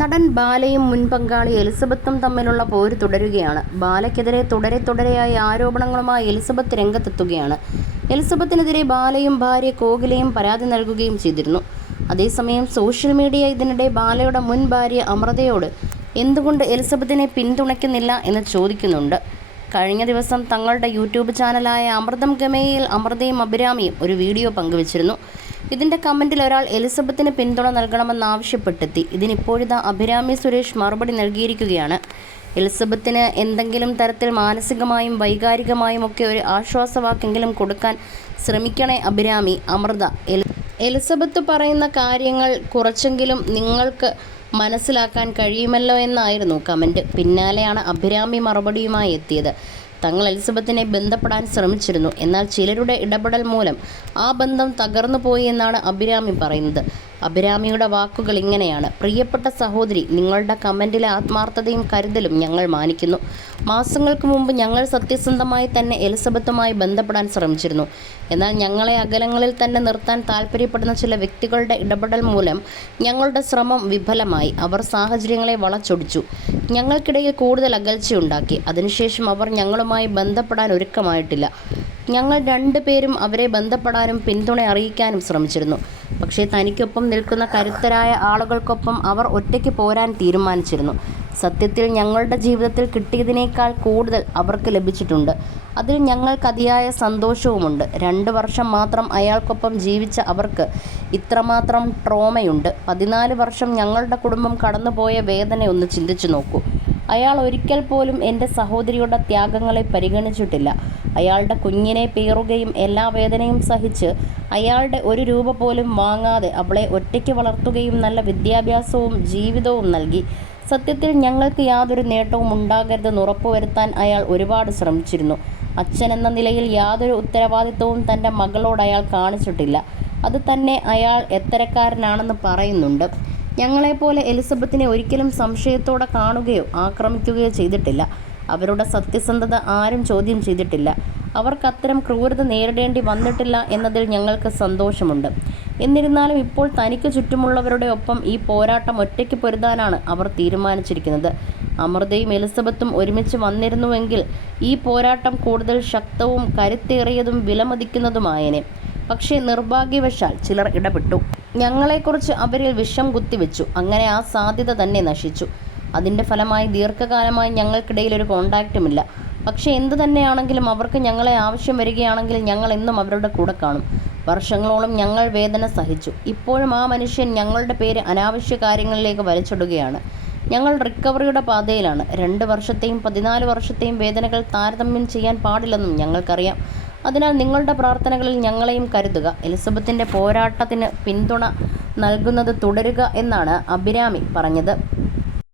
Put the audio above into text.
നടൻ ബാലയും മുൻ പങ്കാളി എലിസബത്തും തമ്മിലുള്ള പോര് തുടരുകയാണ്. ബാലയ്ക്കെതിരെ തുടരെ തുടരെയായി ആരോപണങ്ങളുമായി എലിസബത്ത് രംഗത്തെത്തുകയാണ്. എലിസബത്തിനെതിരെ ബാലയും ഭാര്യ കോകിലയും പരാതി നൽകുകയും ചെയ്തിരുന്നു. അതേസമയം സോഷ്യൽ മീഡിയ ഇതിനിടെ ബാലയുടെ മുൻ ഭാര്യ അമൃതയോട് എന്തുകൊണ്ട് എലിസബത്തിനെ പിന്തുണയ്ക്കുന്നില്ല എന്ന് ചോദിക്കുന്നുണ്ട്. കഴിഞ്ഞ ദിവസം തങ്ങളുടെ യൂട്യൂബ് ചാനലായ അമൃതം ഗമേയിൽ അമൃതയും അഭിരാമിയും ഒരു വീഡിയോ പങ്കുവച്ചിരുന്നു. ഇതിന്റെ കമന്റിൽ ഒരാൾ എലിസബത്തിന് പിന്തുണ നൽകണമെന്നാവശ്യപ്പെട്ടെത്തി ഇതിനിപ്പോഴിതാ അഭിരാമി സുരേഷ് മറുപടി നൽകിയിരിക്കുകയാണ്. എലിസബത്തിന് എന്തെങ്കിലും തരത്തിൽ മാനസികമായും വൈകാരികമായും ഒക്കെ ഒരു ആശ്വാസവാക്കെങ്കിലും കൊടുക്കാൻ ശ്രമിക്കണേ അഭിരാമി അമൃത. എലി എലിസബത്ത് പറയുന്ന കാര്യങ്ങൾ കുറച്ചെങ്കിലും നിങ്ങൾക്ക് മനസ്സിലാക്കാൻ കഴിയുമല്ലോ എന്നായിരുന്നു കമന്റ് പിന്നാലെയാണ് അഭിരാമി മറുപടിയുമായി എത്തിയത്. തങ്ങൾ എലിസബത്തിനെ ബന്ധപ്പെടാൻ ശ്രമിച്ചിരുന്നു. എന്നാൽ ചിലരുടെ ഇടപെടൽ മൂലം ആ ബന്ധം തകർന്നു പോയി എന്നാണ് അഭിരാമി പറയുന്നത്. അഭിരാമിയുടെ വാക്കുകൾ ഇങ്ങനെയാണ്. പ്രിയപ്പെട്ട സഹോദരി നിങ്ങളുടെ കമന്റിലെ ആത്മാർത്ഥതയും കരുതലും ഞങ്ങൾ മാനിക്കുന്നു. മാസങ്ങൾക്ക് മുമ്പ് ഞങ്ങൾ സത്യസന്ധമായി തന്നെ എലിസബത്തുമായി ബന്ധപ്പെടാൻ ശ്രമിച്ചിരുന്നു. എന്നാൽ ഞങ്ങളെ അകലങ്ങളിൽ തന്നെ നിർത്താൻ താല്പര്യപ്പെടുന്ന ചില വ്യക്തികളുടെ ഇടപെടൽ മൂലം ഞങ്ങളുടെ ശ്രമം വിഫലമായി. അവർ സാഹചര്യങ്ങളെ വളച്ചൊടിച്ചു. ഞങ്ങൾക്കിടയിൽ കൂടുതൽ അകൽച്ചയുണ്ടാക്കി. അതിനുശേഷം അവർ ഞങ്ങളുമായി ബന്ധപ്പെടാൻ ഒരുക്കമായിട്ടില്ല. ഞങ്ങൾ രണ്ടുപേരും അവരെ ബന്ധപ്പെടാനും പിന്തുണ അറിയിക്കാനും ശ്രമിച്ചിരുന്നു. പക്ഷേ തനിക്കൊപ്പം നിൽക്കുന്ന കരുത്തരായ ആളുകൾക്കൊപ്പം അവർ ഒറ്റയ്ക്ക് പോരാൻ തീരുമാനിച്ചിരുന്നു. സത്യത്തിൽ ഞങ്ങളുടെ ജീവിതത്തിൽ കിട്ടിയതിനേക്കാൾ കൂടുതൽ അവർക്ക് ലഭിച്ചിട്ടുണ്ട്. അതിൽ ഞങ്ങൾക്ക് അതിയായ സന്തോഷവുമുണ്ട്. രണ്ട് വർഷം മാത്രം അയാൾക്കൊപ്പം ജീവിച്ച അവർക്ക് ഇത്രമാത്രം ട്രോമയുണ്ട്. പതിനാല് വർഷം ഞങ്ങളുടെ കുടുംബം കടന്നുപോയ വേദന ഒന്ന് ചിന്തിച്ചു നോക്കൂ. അയാൾ ഒരിക്കൽ പോലും എന്റെ സഹോദരിയുടെ ത്യാഗങ്ങളെ പരിഗണിച്ചിട്ടില്ല. അയാളുടെ കുഞ്ഞിനെ പീറുകയും എല്ലാ വേദനയും സഹിച്ച് അയാളുടെ ഒരു രൂപ പോലും വാങ്ങാതെ അവളെ ഒറ്റയ്ക്ക് വളർത്തുകയും നല്ല വിദ്യാഭ്യാസവും ജീവിതവും നൽകി. സത്യത്തിൽ ഞങ്ങൾക്ക് യാതൊരു നേട്ടവും ഉണ്ടാകരുതെന്ന് ഉറപ്പുവരുത്താൻ അയാൾ ഒരുപാട് ശ്രമിച്ചിരുന്നു. അച്ഛൻ എന്ന നിലയിൽ യാതൊരു ഉത്തരവാദിത്വവും തന്റെ മകളോട് അയാൾ കാണിച്ചിട്ടില്ല. അത് തന്നെ അയാൾ എത്തരക്കാരനാണെന്ന് പറയുന്നുണ്ട്. ഞങ്ങളെപ്പോലെ എലിസബത്തിനെ ഒരിക്കലും സംശയത്തോടെ കാണുകയോ ആക്രമിക്കുകയോ ചെയ്തിട്ടില്ല. അവരുടെ സത്യസന്ധത ആരും ചോദ്യം ചെയ്തിട്ടില്ല. അവർക്ക് അത്തരം ക്രൂരത നേരിടേണ്ടി വന്നിട്ടില്ല എന്നതിൽ ഞങ്ങൾക്ക് സന്തോഷമുണ്ട്. എന്നിരുന്നാലും ഇപ്പോൾ തനിക്ക് ചുറ്റുമുള്ളവരുടെ ഒപ്പം ഈ പോരാട്ടം ഒറ്റയ്ക്ക് പൊരുതാനാണ് അവർ തീരുമാനിച്ചിരിക്കുന്നത്. അമൃതയും എലിസബത്തും ഒരുമിച്ച് വന്നിരുന്നുവെങ്കിൽ ഈ പോരാട്ടം കൂടുതൽ ശക്തവും കരുത്തേറിയതും വിലമതിക്കുന്നതുമായേനെ. പക്ഷേ നിർഭാഗ്യവശാൽ ചിലർ ഇടപെട്ടു. ഞങ്ങളെക്കുറിച്ച് അവരിൽ വിഷം കുത്തിവെച്ചു. അങ്ങനെ ആ സാധ്യത തന്നെ നശിച്ചു. അതിന്റെ ഫലമായി ദീർഘകാലമായി ഞങ്ങൾക്കിടയിൽ ഒരു കോണ്ടാക്റ്റുമില്ല. പക്ഷേ എന്തു തന്നെയാണെങ്കിലും അവർക്ക് ഞങ്ങളെ ആവശ്യം വരികയാണെങ്കിൽ ഞങ്ങൾ എന്നും അവരുടെ കൂടെ കാണും. വർഷങ്ങളോളം ഞങ്ങൾ വേദന സഹിച്ചു. ഇപ്പോഴും ആ മനുഷ്യൻ ഞങ്ങളുടെ പേര് അനാവശ്യ കാര്യങ്ങളിലേക്ക് വലിച്ചിടുകയാണ്. ഞങ്ങൾ റിക്കവറിയുടെ പാതയിലാണ്. രണ്ട് വർഷത്തെയും പതിനാല് വർഷത്തെയും വേദനകൾ താരതമ്യം ചെയ്യാൻ പാടില്ലെന്നും ഞങ്ങൾക്കറിയാം. അതിനാൽ നിങ്ങളുടെ പ്രാർത്ഥനകളിൽ ഞങ്ങളെയും കരുതുക. എലിസബത്തിന്റെ പോരാട്ടത്തിന് പിന്തുണ നൽകുന്നത് തുടരുക എന്നാണ് അഭിരാമി പറഞ്ഞത്.